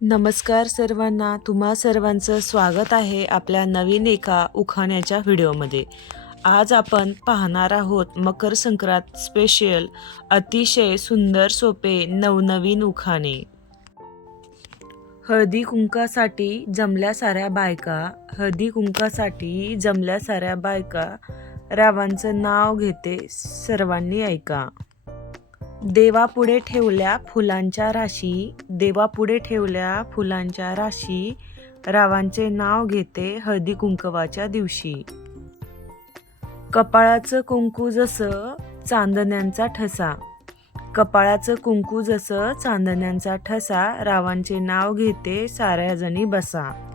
नमस्कार सर्वांना तुम्हा सर्वांचं स्वागत आहे आपल्या नवीन एका उखाण्याच्या व्हिडिओमध्ये. आज आपण पाहणार आहोत मकर संक्रांत स्पेशल अतिशय सुंदर सोपे नवनवीन उखाणे. हळदी कुंकासाठी जमल्या साऱ्या बायका हळदी कुंकासाठी जमल्या साऱ्या बायका रावांचं नाव घेते सर्वांनी ऐका. देवापुढे ठेवल्या फुलांच्या राशी देवापुढे ठेवल्या फुलांच्या राशी रावांचे नाव घेते हळदी कुंकवाच्या दिवशी. कपाळाचं कुंकू जसं चांदण्यांचा ठसा कपाळाचं कुंकू जसं चांदण्यांचा ठसा रावांचे नाव घेते साऱ्याजणी बसा.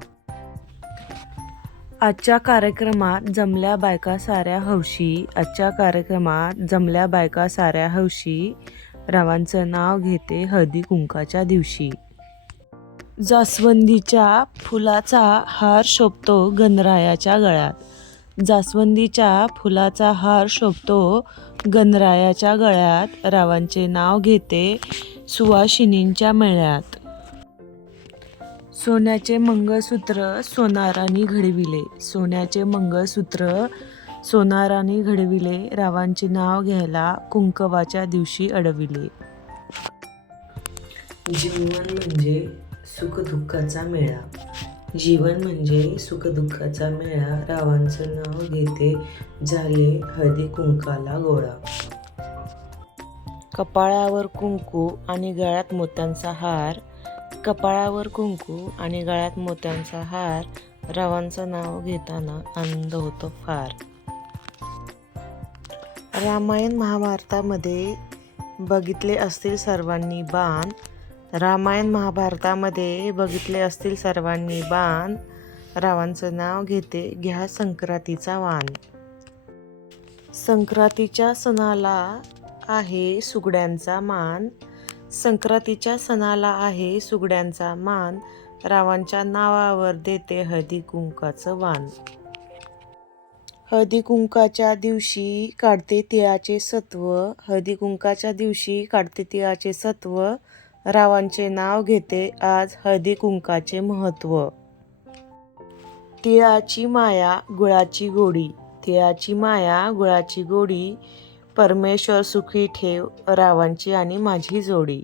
आजच्या कार्यक्रमात जमल्या बायका साऱ्या हौशी आजच्या कार्यक्रमात जमल्या बायका साऱ्या हौशी रावांचं नाव घेते हळदी कुंकाच्या दिवशी. जास्वंदीच्या फुलाचा हार शोभतो गणरायाच्या गळ्यात. जास्वंदीच्या फुलाचा हार शोभतो गणरायाच्या गळ्यात. रावांचे नाव घेते सुवासिनींच्या मेळ्यात. सोन्याचे मंगळसूत्र सोनाराने घडविले. सोन्याचे मंगळसूत्र सोनाराने घडविले रावांचे नाव घ्यायला कुंकवाच्या दिवशी अडविले. जीवन म्हणजे सुखदुःखाचा मेळा. जीवन म्हणजे सुखदुःखाचा मेळा रावांचं नाव घेते झाले हळदी कुंकाला गोळा. कपाळावर कुंकू आणि गळ्यात मोत्यांचा हार. कपाळावर कुंकू आणि गळ्यात मोत्यांचा हार रावांचं नाव घेताना आनंद होतो फार. रामायण महाभारतामध्ये बघितले असतील सर्वांनी बाण. रामायण महाभारतामध्ये बघितले असतील सर्वांनी बाण. रावांचं नाव घेते घ्या संक्रांतीचा वाण. संक्रांतीच्या सणाला आहे सुगड्यांचा मान. संक्रांतीच्या सणाला आहे सुगड्यांचा मान. रावांच्या नावावर देते हळदी कुंकाचं वाण. हळदी कुंकाच्या दिवशी काढते तिळाचे सत्व. हळदी कुंकाच्या दिवशी काढते तिळाचे सत्व. रावांचे नाव घेते आज हळदी कुंकाचे महत्त्व. तिळाची माया गुळाची गोडी. तिळाची माया गुळाची गोडी. परमेश्वर सुखी ठेव रावांची आणि माझी जोडी.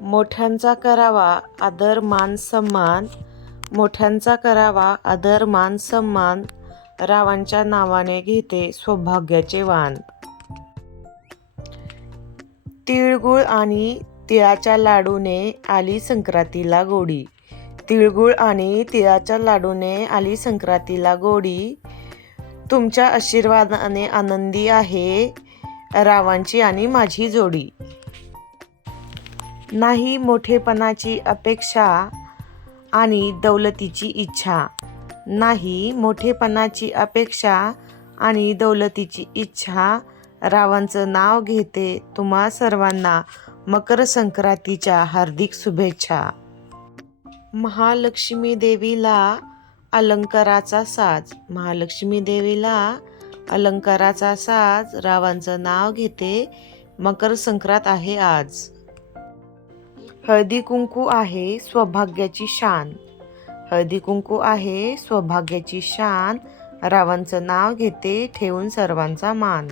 मोठ्यांचा करावा आदर मान सन्मान. मोठ्यांचा करावा आदर मान सन्मान. रावांच्या नावाने घेते सौभाग्याचे वाण. तिळगुळ आणि तिळाच्या लाडूने आली संक्रांतीला गोडी. तिळगुळ आणि तिळाच्या लाडूने आली संक्रांतीला गोडी. तुमच्या आशीर्वादाने आनंदी आहे रावांची आणि माझी जोडी. नाही मोठेपणाची अपेक्षा आणि दौलतीची इच्छा. नाही मोठेपणाची अपेक्षा आणि दौलतीची इच्छा. रावांचं नाव घेते तुम्हा सर्वांना मकर संक्रांतीच्या हार्दिक शुभेच्छा. महालक्ष्मी देवीला अलंकाराचा साज. महालक्ष्मी देवीला अलंकाराचा साज. रावांचं नाव घेते मकर संक्रांत आहे आज. हळदी कुंकू आहे सौभाग्याची शान. हळदी कुंकू आहे सौभाग्याची शान. रावांचं नाव घेते ठेवून सर्वांचा मान.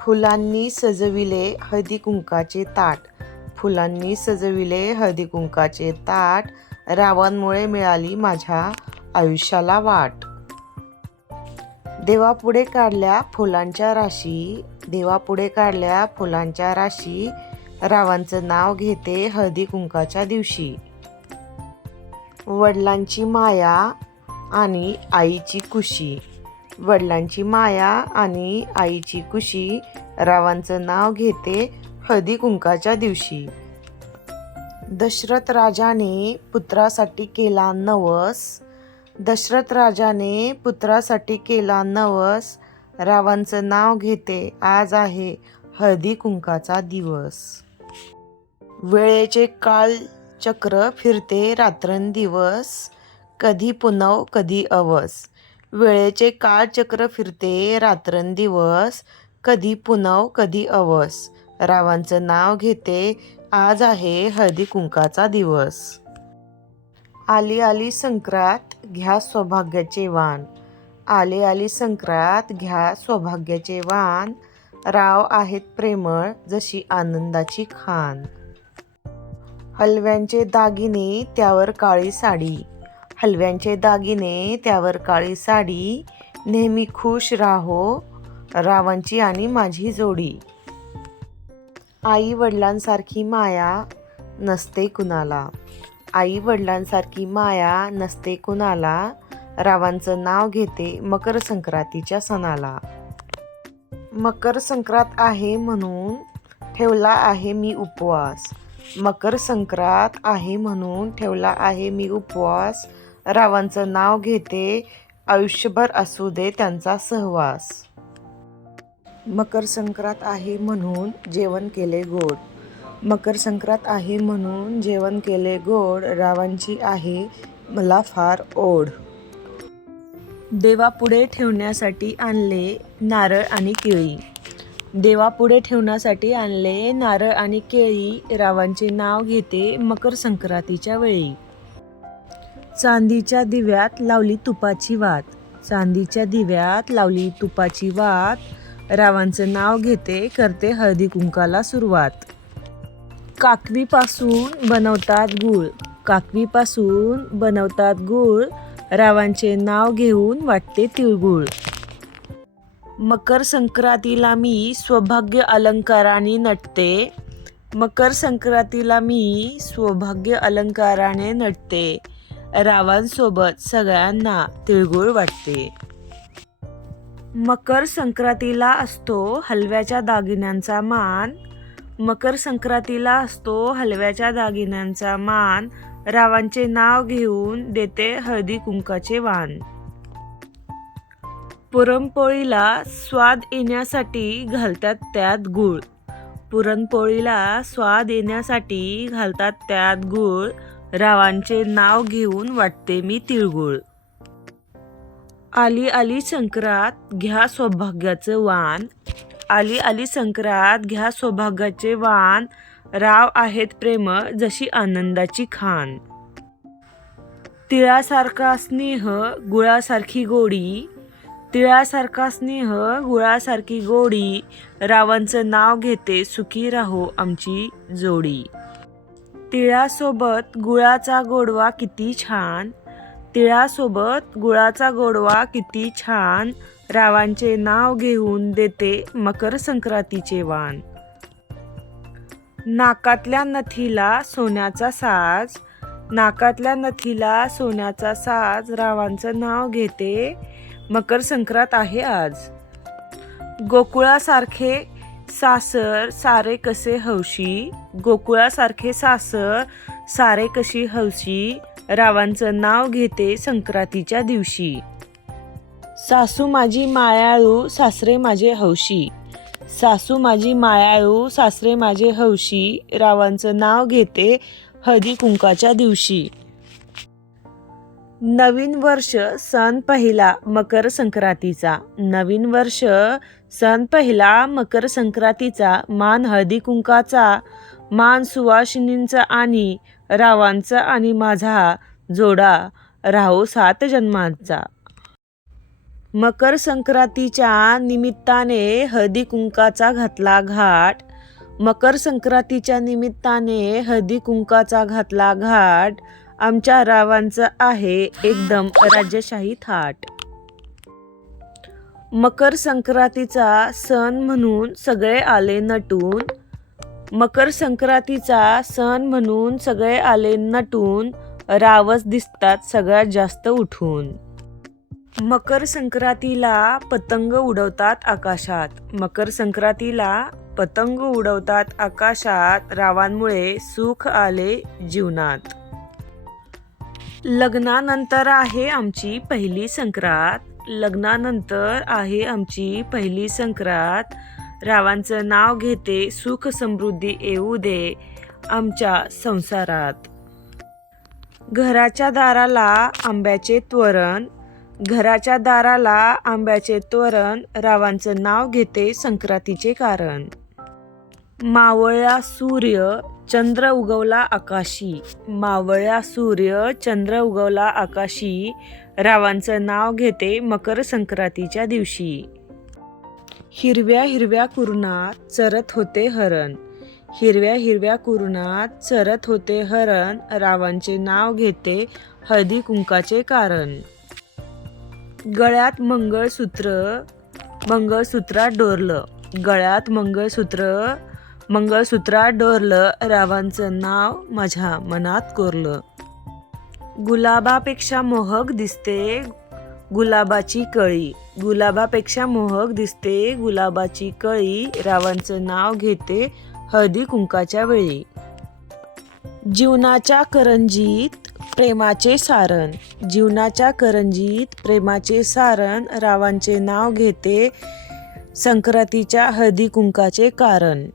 फुलांनी सजविले हळदी कुंकाचे ताट. फुलांनी सजविले हळदी कुंकाचे ताट. रावांमुळे मिळाली माझ्या आयुष्याला वाट. देवापुढे काढल्या फुलांच्या राशी. देवापुढे काढल्या फुलांच्या राशी. रावांचं नाव घेते हळदी कुंकाच्या दिवशी. वडिलांची माया आणि आईची कुशी वडिलांची माया आणि आईची कुशी रावांचं नाव घेते हळदी कुंकाच्या दिवशी. दशरथ राजाने पुत्रासाठी केला नवस. दशरथ राजाने पुत्रासाठी केला नवस. रावांचं नाव घेते आज आहे हळदी कुंकाचा दिवस. वेळेचे काल चक्र फिरते रात्रंदिवस कधी पुनव कधी अवस. वेळेचे काळचक्र फिरते रात्रंदिवस कधी पुनव कधी अवस. रावांचं नाव घेते आज आहे हळदी कुंकाचा दिवस. आली आली संक्रात घ्या सौभाग्याचे वाण. आले आली संक्रात घ्या सौभाग्याचे वाण. राव आहेत प्रेमळ जशी आनंदाची खान. हलव्यांचे दागिने त्यावर काळी साडी. हलव्यांचे दागिने त्यावर काळी साडी. नेहमी खुश राहो रावांची आणि माझी जोडी. आई वडिलांसारखी माया नसते कुणाला. आई वडिलांसारखी माया नसते कुणाला. रावांचं नाव घेते मकर संक्रांतीच्या सणाला. मकर संक्रांत आहे म्हणून ठेवला आहे मी उपवास. मकर संक्रांत आहे म्हणून ठेवला आहे मी उपवास. रावांचं नाव घेते आयुष्यभर असू दे त्यांचा सहवास. मकर संक्रांत आहे म्हणून जेवण केले गोड. मकर संक्रांत आहे म्हणून जेवण केले गोड रावांची आहे मला फार ओढ. देवापुढे ठेवण्यासाठी आणले नारळ आणि केळी. देवापुढे ठेवण्यासाठी आणले नारळ आणि केळी रावांचे नाव घेते मकर संक्रांतीच्या वेळी. चांदीच्या दिव्यात लावली तुपाची वात. चांदीच्या दिव्यात लावली तुपाची वात. रावांचं नाव घेते करते हळदी कुंकाला सुरुवात. काकवीपासून बनवतात गूळ. काकवीपासून बनवतात गूळ. रावांचे नाव घेऊन वाटते तिळगुळ. मकर संक्रांतीला मी सौभाग्य अलंकाराने नटते. मकर संक्रांतीला मी सौभाग्य अलंकाराने नटते. रावांसोबत सगळ्यांना तिळगुळ वाटते. मकर संक्रांतीला असतो हलव्याच्या दागिन्यांचा मान. मकर संक्रांतीला असतो हलव्याच्या दागिन्यांचा मान. रावांचे नाव घेऊन देते हळदी कुंकाचे वाण. पुरणपोळीला स्वाद येण्यासाठी घालतात त्यात गूळ. पुरणपोळीला स्वाद येण्यासाठी घालतात त्यात गूळ. रावांचे नाव घेऊन वाटते मी तिळगुळ. आली आली संक्रात घ्या सौभाग्याचं वाण. आली आली संक्रात घ्या सौभाग्याचे वाण. राव आहेत प्रेम जशी आनंदाची खान तिळासारखा स्नेह गुळासारखी गोडी. तिळासारखा स्नेह गुळासारखी गोडी रावांचं नाव घेते सुखी राहो आमची जोडी. तिळासोबत गुळाचा गोडवा किती छान. तिळासोबत गुळाचा गोडवा किती छान. रावांचे नाव घेऊन देते मकर संक्रांतीचे वाण. नाकातल्या नथीला सोन्याचा साज. नाकातल्या नथीला सोन्याचा साज. रावांचं नाव घेते मकर संक्रांत आहे आज. गोकुळासारखे सासर सारे कसे हौशी? गोकुळासारखे सासर सारे कशी हौशी? रावांचं नाव घेते संक्रांतीच्या दिवशी. सासू माझी मायाळू सासरे माझे हौशी. सासू माझी मायाळू सासरे माझे हौशी. रावांचं नाव घेते हळदी कुंकाच्या दिवशी. नवीन वर्ष सण पहिला मकर संक्रांतीचा. नवीन वर्ष सण पहिला मकर संक्रांतीचा मान हळदी कुंकाचा मान सुवासिनींचा आणि रावांचा आणि माझा जोडा राहो सात जन्मांचा. मकर संक्रांतीच्या निमित्ताने हळदी कुंकाचा घातला घाट. मकर संक्रांतीच्या निमित्ताने हळदी कुंकाचा घातला घाट. आमच्या रावांचं आहे एकदम राजेशाही थाट. मकर संक्रांतीचा सण म्हणून सगळे आले नटून. मकर संक्रांतीचा सण म्हणून सगळे आले नटून. रावच दिसतात सगळ्यात जास्त उठून. मकर संक्रांतीला पतंग उडवतात आकाशात. मकर संक्रांतीला पतंग उडवतात आकाशात. रावांमुळे सुख आले जीवनात. लग्नानंतर आहे आमची पहिली संक्रांत. लग्नानंतर आहे आमची पहिली संक्रांत. रावांचं नाव घेते सुख समृद्धी येऊ दे आमच्या संसारात. घराच्या दाराला आंब्याचे त्वरण घराच्या दाराला आंब्याचे त्वरण रावांचं नाव घेते संक्रांतीचे कारण. मावळ्या सूर्य चंद्र उगवला आकाशी. मावळ्या सूर्य चंद्र उगवला आकाशी. रावांचं नाव घेते मकर संक्रांतीच्या दिवशी. हिरव्या हिरव्या कुरणात चरत होते हरण. हिरव्या हिरव्या कुरणात चरत होते हरण. रावांचे नाव घेते हळदी कुंकाचे कारण. गळ्यात मंगळसूत्र मंगळसूत्रात डोरलं. गळ्यात मंगळसूत्र मंगळसूत्रात डोरलं रावांचं नाव माझ्या मनात कोरलं. गुलाबापेक्षा मोहक दिसते गुलाबाची कळी. गुलाबापेक्षा मोहक दिसते गुलाबाची कळी. रावांचं नाव घेते हळदी कुंकाच्या वेळी. जीवनाच्या करंजीत प्रेमाचे सारण. जीवनाच्या करंजीत प्रेमाचे सारण. रावांचे नाव घेते संक्रांतीच्या हळदी कुंकाचे कारण.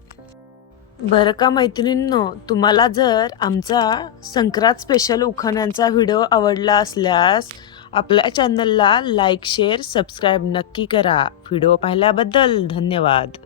बरं का मैत्रिणींनो तुम्हाला जर आमचा संक्रांत स्पेशल उखाण्यांचा व्हिडिओ आवडला असल्यास आपल्या चॅनलला लाईक शेअर सबस्क्राईब नक्की करा. व्हिडिओ पाहिल्याबद्दल धन्यवाद.